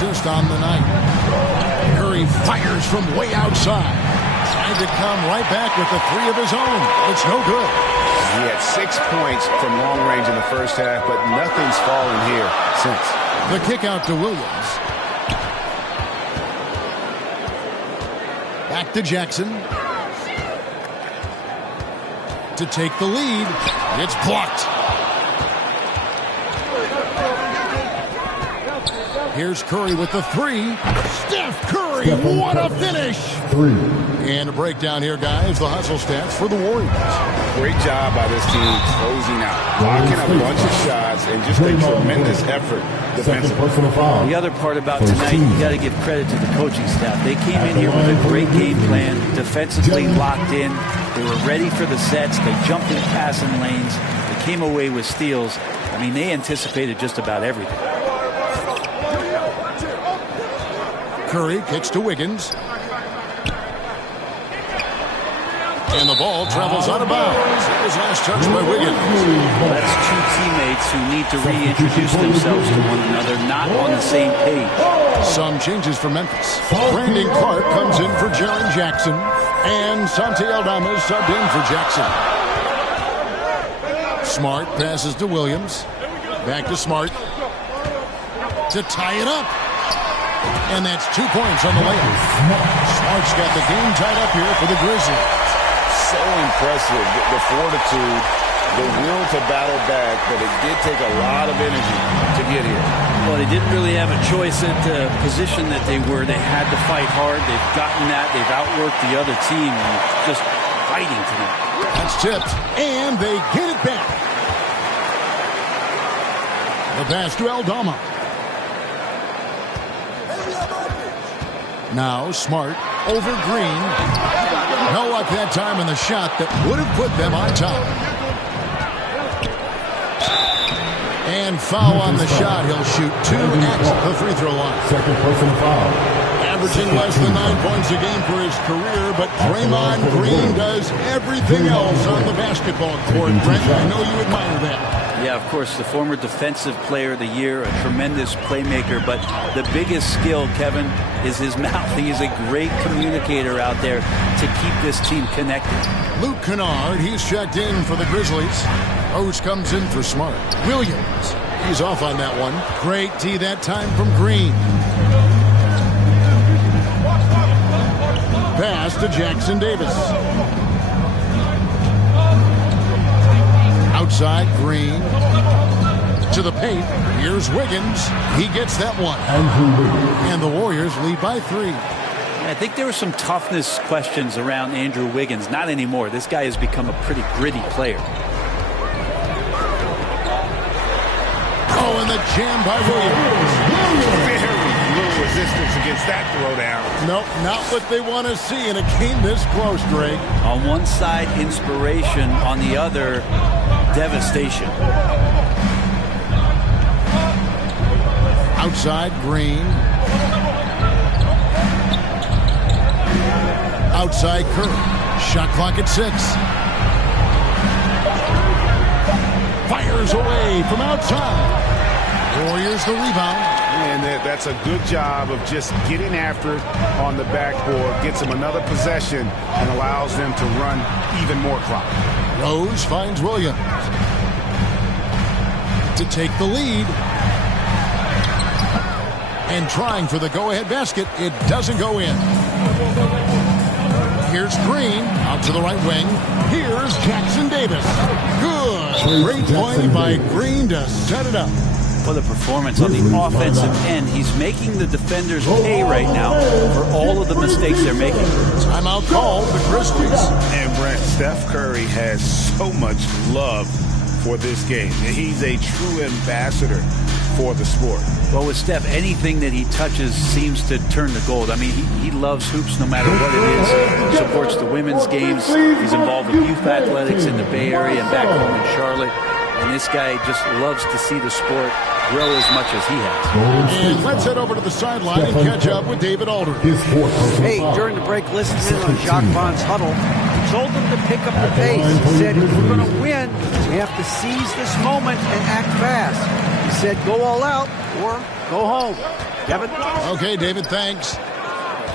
assist on the night. Curry fires from way outside. Trying to come right back with the three of his own. It's no good. He had 6 points from long range in the first half, but nothing's fallen here since. The kick out to Williams. Back to Jackson. To take the lead. It's blocked. Here's Curry with the three. Steph Curry, what a finish! And a breakdown here, guys. The hustle stats for the Warriors. Great job by this team closing out. Blocking a bunch of shots and just a tremendous effort defensively. The other part about tonight, you got to give credit to the coaching staff. They came in here with a great game plan, defensively locked in. They were ready for the sets. They jumped in passing lanes. They came away with steals. I mean, they anticipated just about everything. Curry kicks to Wiggins. And the ball travels out of bounds. It was last touched by Wiggins. Well, that's two teammates who need to reintroduce themselves to one another, not on the same page. Some changes for Memphis. Brandon Clark comes in for Jaren Jackson. And Santi Aldama is subbed in for Jackson. Smart passes to Williams. Back to Smart. To tie it up. And that's 2 points on the layup. Smart's got the game tied up here for the Grizzlies. So impressive, the fortitude, the will to battle back, but it did take a lot of energy to get here. Well, they didn't really have a choice at the position that they were. They had to fight hard. They've gotten that. They've outworked the other team and just fighting tonight. That's tipped, and they get it back. The pass to Aldama. Now Smart over Green. No luck that time in the shot that would have put them on top. And foul on the shot. He'll shoot 2 at the free throw line. Second personal foul. Averaging less than 9 points a game for his career, but Draymond Green does everything else on the basketball court. Brent, I know you admire that. Yeah, of course, the former defensive player of the year, a tremendous playmaker, but the biggest skill, Kevin, is his mouth. He is a great communicator out there to keep this team connected. Luke Kennard, he's checked in for the Grizzlies. Rose comes in for Smart. Williams, he's off on that one. Great tee that time from Green. Pass to Jackson Davis. Outside, Green. To the paint. Here's Wiggins. He gets that one. And the Warriors lead by 3. I think there were some toughness questions around Andrew Wiggins. Not anymore. This guy has become a pretty gritty player. Oh, and the jam by Williams. Very little resistance against that throwdown. Nope, not what they want to see in a game this close, Greg. On one side, inspiration. On the other, devastation. Outside, Green. Outside, Curry. Shot clock at 6. Fires away from outside. Warriors the rebound. And that's a good job of just getting after it on the backboard. Gets them another possession and allows them to run even more clock. Rose finds Williams to take the lead. And trying for the go-ahead basket. It doesn't go in. Here's Green out to the right wing. Here's Jackson Davis. Good. Great play by Green to set it up. For the performance on the offensive end, he's making the defenders pay right now for all of the mistakes they're making. Timeout call, the Grizzlies. And Brent, Steph Curry has so much love for this game. He's a true ambassador for the sport. Well, with Steph, anything that he touches seems to turn to gold. I mean, he loves hoops no matter what it is. Supports the women's games. He's involved with youth athletics in the Bay Area and back home in Charlotte. And this guy just loves to see the sport grow as much as he has. And let's head over to the sideline and catch up with David Aldridge. Hey, during the break, listening on Jacques Vaughn's huddle, he told them to pick up the pace. He said, if we're going to win, we have to seize this moment and act fast. He said, go all out or go home. Kevin? Okay, David, thanks.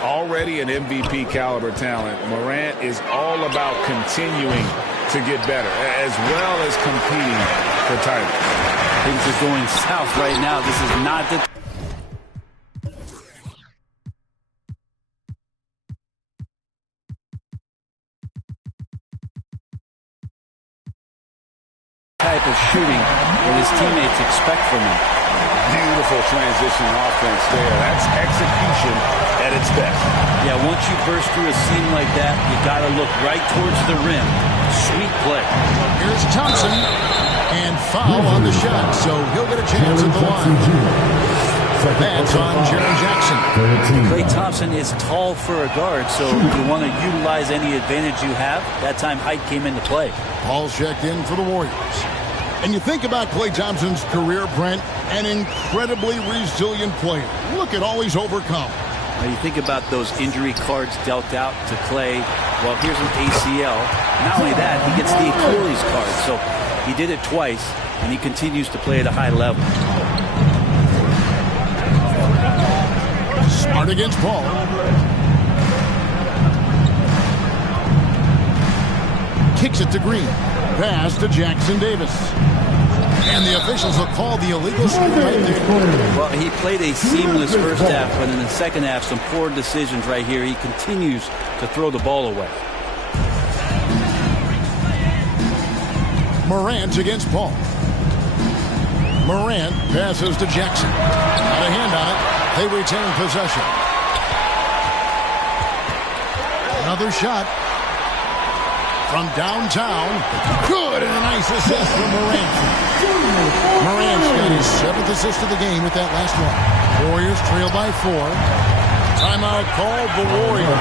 Already an MVP caliber talent, Morant is all about continuing to get better, as well as competing for titles. Things are going south right now. This is not the type of shooting that his teammates expect from him. Beautiful transition offense there. That's execution at its best. Yeah, once you burst through a seam like that, you got to look right towards the rim. Sweet play. Here's Thompson, and foul on the shot, so he'll get a chance at the line. That's on Jaren Jackson. Klay Thompson is tall for a guard, so you want to utilize any advantage you have. That time height came into play. Paul's checked in for the Warriors. And you think about Klay Thompson's career, Brent, an incredibly resilient player. Look at all he's overcome. Now you think about those injury cards dealt out to Klay. Well, here's an ACL. Not only that, he gets the Achilles card. So he did it twice, and he continues to play at a high level. Smart against Paul. Kicks it to Green. Pass to Jackson Davis. And the officials will call the illegal scoop right there. Well, he played a seamless first half, but in the second half, some poor decisions right here. He continues to throw the ball away. Morant against Paul. Morant passes to Jackson. Got a hand on it. They retain possession. Another shot from downtown. Good, and a nice assist from Morant. Morant's got his 7th assist of the game with that last one. Warriors trail by 4. Timeout called the Warriors.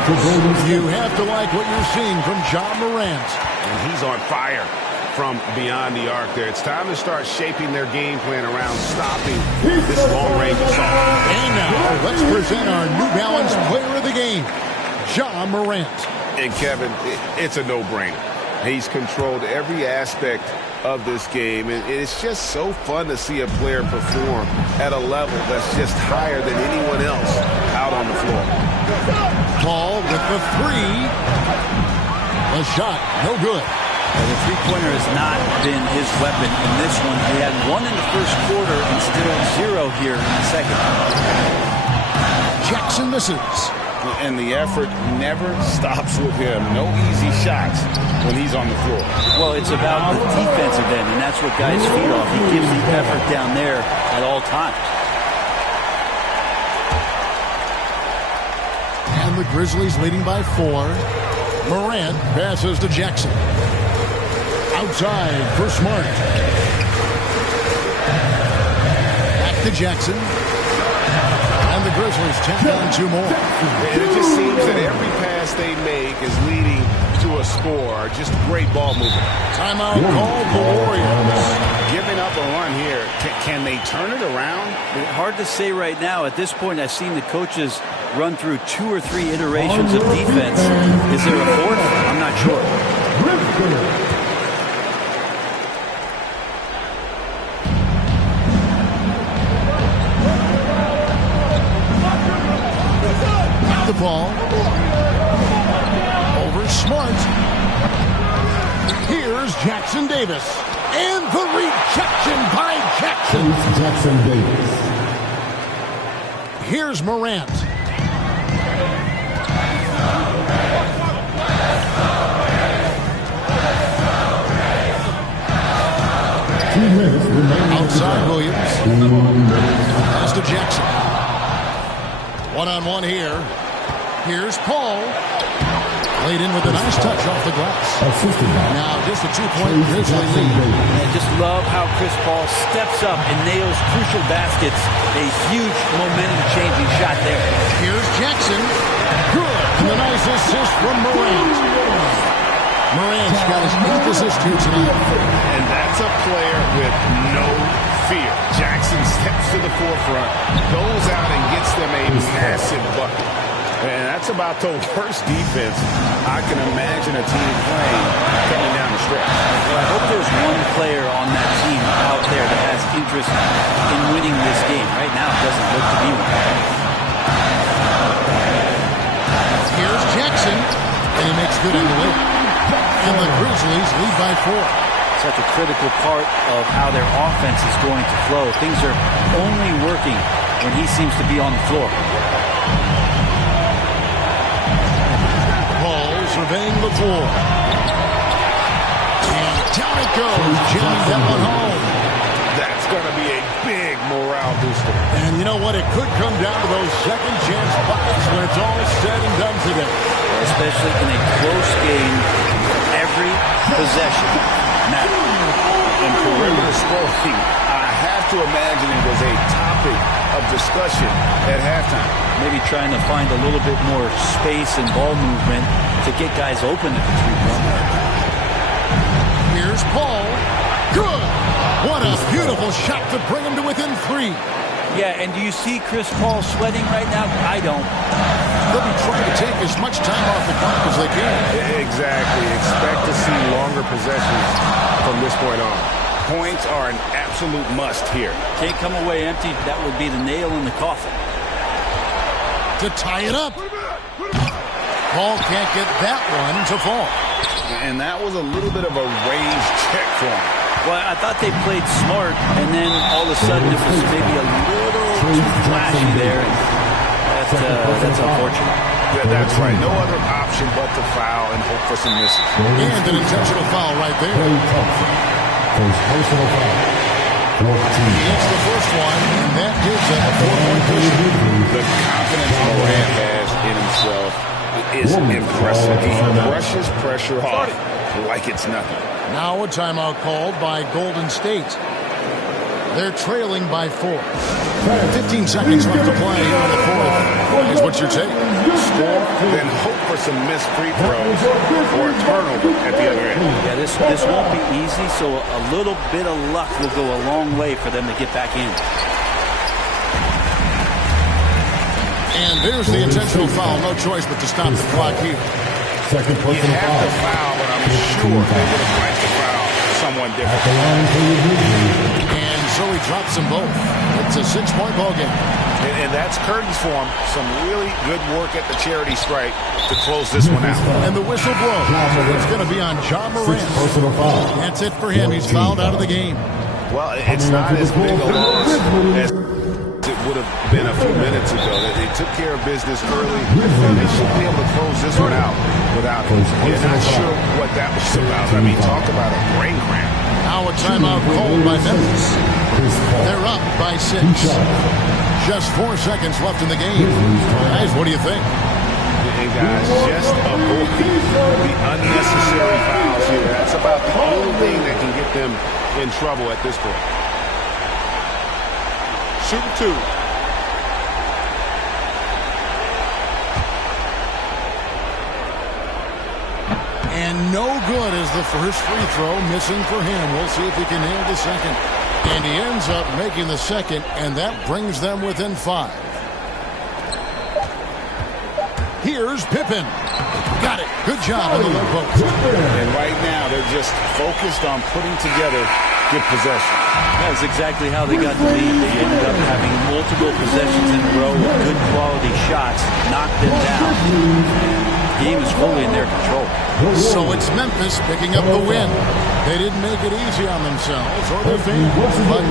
You have to like what you're seeing from Ja Morant. And he's on fire from beyond the arc there. It's time to start shaping their game plan around stopping this long-range assault. And now, let's present our New Balance player of the game, Ja Morant. And Kevin, it's a no-brainer. He's controlled every aspect of this game, and it's just so fun to see a player perform at a level that's just higher than anyone else out on the floor. Paul with the 3. The shot, no good. The three-pointer has not been his weapon in this one. He had 1 in the first quarter and still 0 here in the second. Jackson misses. And the effort never stops with him. No easy shots when he's on the floor. Well, it's about the defensive end, and that's what guys feed off. He gives the effort down there at all times. And the Grizzlies leading by 4. Morant passes to Jackson. Outside for Smart. Back to Jackson. And the Grizzlies tap on 2 more. And it just seems that every pass they make is leading to a score. Just great ball movement. Timeout called the Warriors. Giving up a run here. Can they turn it around? Hard to say right now. At this point, I've seen the coaches run through 2 or 3 iterations of defense. Is there a 4th? I'm not sure. The ball over Smart. Here's Jackson Davis, and the rejection by Jackson. Jackson Davis. Here's Morant. Outside Williams. Pass to Jackson. One-on-one here. Here's Paul. Laid in with a nice touch off the glass. Now just a 2-point Grizzly lead. I just love how Chris Paul steps up and nails crucial baskets. A huge momentum-changing shot there. Here's Jackson. Good. And a nice assist from Morant. Morant's got his 8th assist here tonight. And that's a player with no fear. Jackson steps to the forefront, goes out and gets them a massive bucket. And that's about the worst defense I can imagine a team playing coming down the stretch. Well, I hope there's one player on that team out there that has interest in winning this game. Right now, it doesn't look to be one. Here's Jackson, and he makes good on the way. And the Grizzlies lead by 4. Such a critical part of how their offense is going to flow. Things are only working when he seems to be on the floor. Paul surveying the floor. And down it goes, jamming that one home. That's going to be a big morale booster. And you know what? It could come down to those second chance buckets when it's all said and done today. Especially in a close game, every possession matters. In perimeter scoring, I have to imagine it was a topic of discussion at halftime. Maybe trying to find a little bit more space and ball movement to get guys open at the three-point line. Here's Paul. Good. What a beautiful shot to bring him to within 3. Yeah, and do you see Chris Paul sweating right now? I don't. They'll be trying to take as much time off the clock as they can. Exactly. Expect to see longer possessions from this point on. Points are an absolute must here. Can't come away empty. That would be the nail in the coffin. To tie it up. Paul can't get that one to fall. And that was a little bit of a range check for him. Well, I thought they played smart, and then all of a sudden it was maybe a little too flashy there. And that's unfortunate. Yeah, that's right. No other option but to foul and hope for some misses. And an intentional foul right there. Personal foul. 14. It's the first one, and that gives them a 4-point cushion. The confidence Morant has in himself is impressive. He brushes pressure off like it's nothing. Now a timeout called by Golden State. They're trailing by 4. 15 seconds left to play here in the fourth. Is what you're taking. Score, then hope for some missed free throws or a turnover at the other end. Yeah, this won't be easy, so a little bit of luck will go a long way for them to get back in. And there's the intentional foul. No choice but to stop the clock here. Second You personal have to foul. foul, but I'm sure they would have liked to foul someone At different. the line for your Grizzlies. And so he drops them both. It's a 6-point ball game. And that's curtains for him. Some really good work at the charity stripe to close this one out. And the whistle blows. It's going to be on John Morant. Sixth personal foul. That's it for him. He's fouled out of the game. Well, it's not as big a loss as it would have been a few minutes ago. They took care of business early. They should be able to close this one out without him. You're not sure what that was about. I mean, talk about a brain cramp. Now a timeout called by Memphis. They're up by 6. Just 4 seconds left in the game. Guys, what do you think? And guys, just avoid the unnecessary fouls here. That's about the only thing that can get them in trouble at this point. Shooting 2. And no good is the first free throw, missing for him. We'll see if he can nail the second. And he ends up making the second, and that brings them within 5. Here's Pippen. Got it. Good job on the low post. And right now, they're just focused on putting together good possession. That's exactly how they got the lead. They ended up having multiple possessions in a row with good quality shots, knocked them down. The game is fully in their control. So it's Memphis picking up the win. They didn't make it easy on themselves or their fans, but